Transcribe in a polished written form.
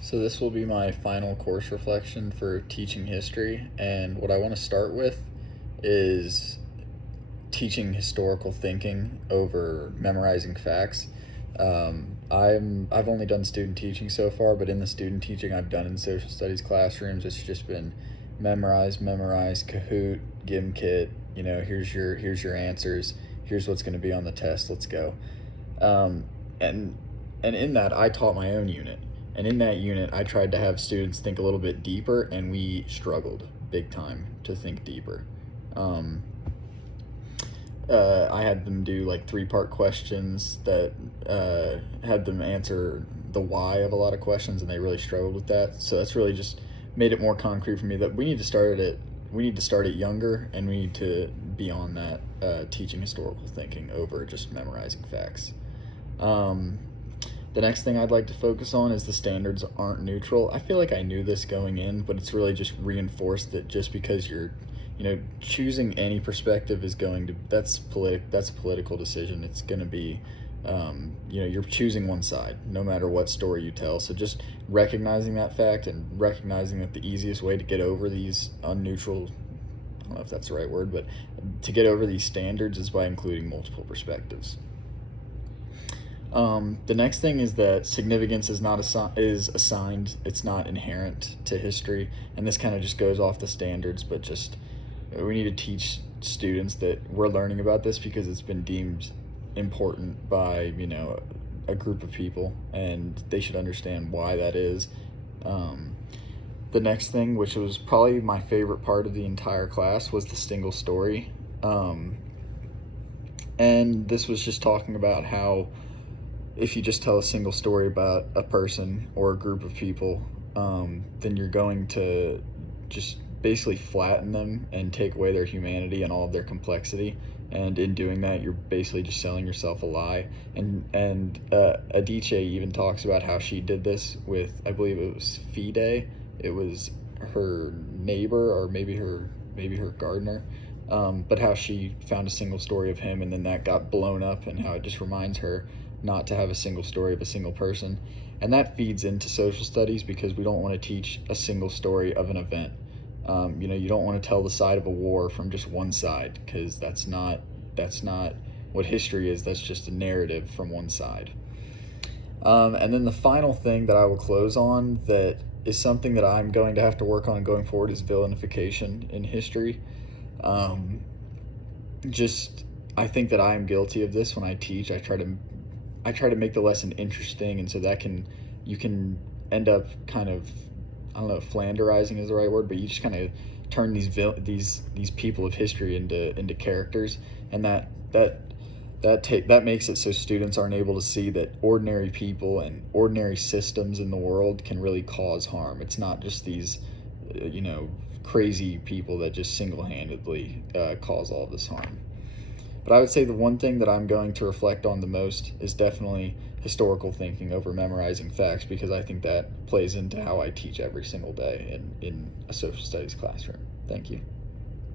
So this will be my final course reflection for teaching history, and what I want to start with is teaching historical thinking over memorizing facts. I've only done student teaching so far, but in the student teaching I've done in social studies classrooms, it's just been memorize, Kahoot, Gimkit. Here's your answers. Here's what's going to be on the test. Let's go. Um, and and in that, I taught my own unit, and in that unit, I tried to have students think a little bit deeper, and we struggled big time to think deeper. Um, I had them do like three-part questions that had them answer the why of a lot of questions, and they really struggled with that. So that's really just made it more concrete for me that we need to start it younger, and we need to be on that teaching historical thinking over just memorizing facts. Um, the next thing I'd like to focus on is the standards aren't neutral. I feel like I knew this going in, but it's really just reinforced that just because you're, choosing any perspective is going to that's a political decision. It's going to be, you're choosing one side no matter what story you tell. So just recognizing that fact and recognizing that the easiest way to get over these unneutral, I don't know if that's the right word, but to get over these standards is by including multiple perspectives. The next thing is that significance is assigned. It's not inherent to history, and this kind of just goes off the standards. But just we need to teach students that we're learning about this because it's been deemed important by a group of people, and they should understand why that is. Um, the next thing, which was probably my favorite part of the entire class, was the single story, and this was just talking about how if you just tell a single story about a person or a group of people, then you're going to just basically flatten them and take away their humanity and all of their complexity. And in doing that, you're basically just selling yourself a lie. And Adichie even talks about how she did this with, I believe it was Fide. It was her neighbor, or maybe her gardener. But how she found a single story of him, and then that got blown up, and how it just reminds her not to have a single story of a single person. And that feeds into social studies because we don't want to teach a single story of an event. You don't want to tell the side of a war from just one side, because that's not what history is. That's just a narrative from one side. And then the final thing that I will close on, that is something that I'm going to have to work on going forward, is villainification in history. Just I think that I am guilty of this when I teach. I try to make the lesson interesting, and so you can end up kind of, I don't know if flanderizing is the right word, but you just kind of turn these people of history into characters, and that makes it so students aren't able to see that ordinary people and ordinary systems in the world can really cause harm. It's not just these crazy people that just single-handedly cause all this harm. But I would say the one thing that I'm going to reflect on the most is definitely historical thinking over memorizing facts, because I think that plays into how I teach every single day in a social studies classroom. Thank you.